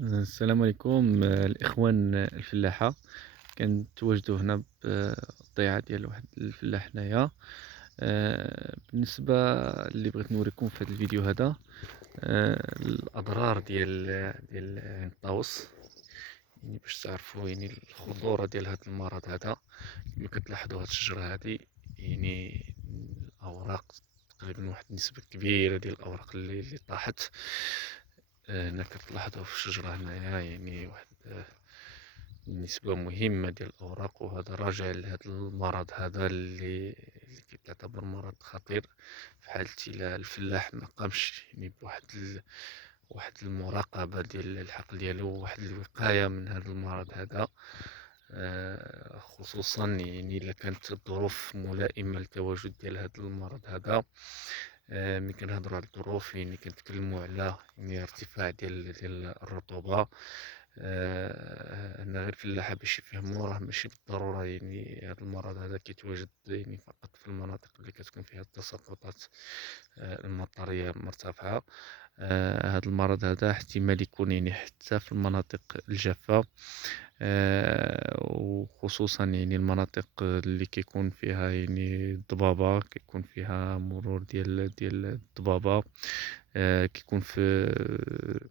السلام عليكم الإخوان الفلاحة. كنتواجدوا هنا بالضيعة ديال واحد الفلاح هنايا. بالنسبة اللي بغيت نوريكم في هذا الفيديو هذا، الأضرار ديال الطاووس، يعني باش تعرفوا يعني الخطورة ديال هذا المرض هذا. كما كتلاحظوا هذه الشجرة هذه، يعني الأوراق تقريبا واحد النسبة كبيرة ديال الأوراق اللي طاحت. هنا كتلاحظوا في الشجرة هنايا يعني واحد نسبة مهمة ديال الأوراق، وهذا راجع لهذا المرض هذا اللي كيعتبر مرض خطير. في حالة إلا الفلاح ما قامش يعني بواحد واحد المراقبة ديال الحقل ديالو، وواحد الوقاية من هذا المرض هذا. خصوصا يعني إلا كانت الظروف ملائمة للتواجد ديال هذا المرض هذا. ملي كنهضروا على الظروف يعني كنتكلموا على يعني ارتفاع ديال الرطوبة. هنا غير الفلاحة باش يفهموا، راه ماشي بالضرورة يعني هذا المرض هذا كيتواجد يعني فقط في المناطق اللي كتكون فيها التساقطات المطرية مرتفعة. هذا المرض هذا احتمال يكون يعني حتى في المناطق الجافة، وخصوصا يعني المناطق اللي كيكون فيها يعني الضبابة، كيكون فيها مرور ديال الضبابة. كيكون في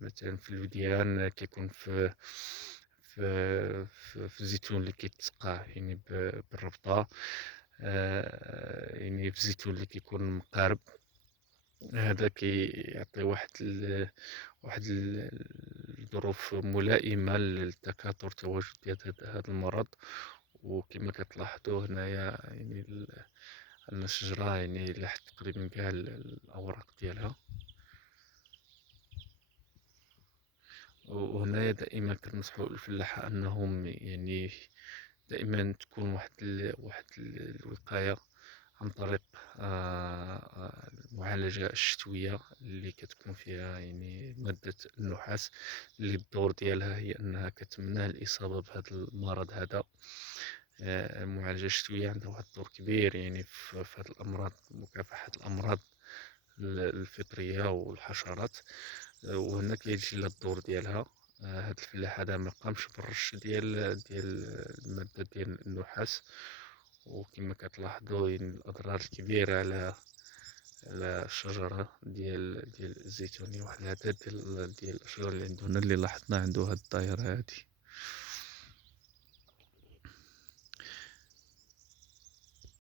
مثلا في الوديان، كيكون في الزيتون اللي كيتسقى يعني بالربطة. يعني في الزيتون اللي كيكون مقارب، هذا كيعطي الظروف ملائمة للتكاثر تواجد ديال هذا المرض. وكما كتلاحظوا هنايا يعني عندنا الشجرة يعني لاحت تقريبا كاع الأوراق ديالها. وهنايا دائما كنصحوا الفلاحة أنهم يعني دائما تكون واحد الوقاية عن طريق المعالجة الشتوية اللي كتكون فيها يعني مادة النحاس، اللي الدور ديالها هي أنها كتمنع الإصابة بهذا المرض هذا. المعالجة الشتوية عندها واحد الدور كبير يعني في هذه الأمراض، مكافحة الأمراض الفطرية والحشرات. وهنا كيجي لها الدور ديالها. هاد الفلاح هذا ما قامش بالرش ديال المادة ديال النحاس، وكما كتلاحظوا يعني الأضرار الكبيرة على الشجرة ديال الزيتوني، وعلى العدد ديال الأشجار اللي عندنا اللي لاحظنا عنده هاد الظاهرة هادي.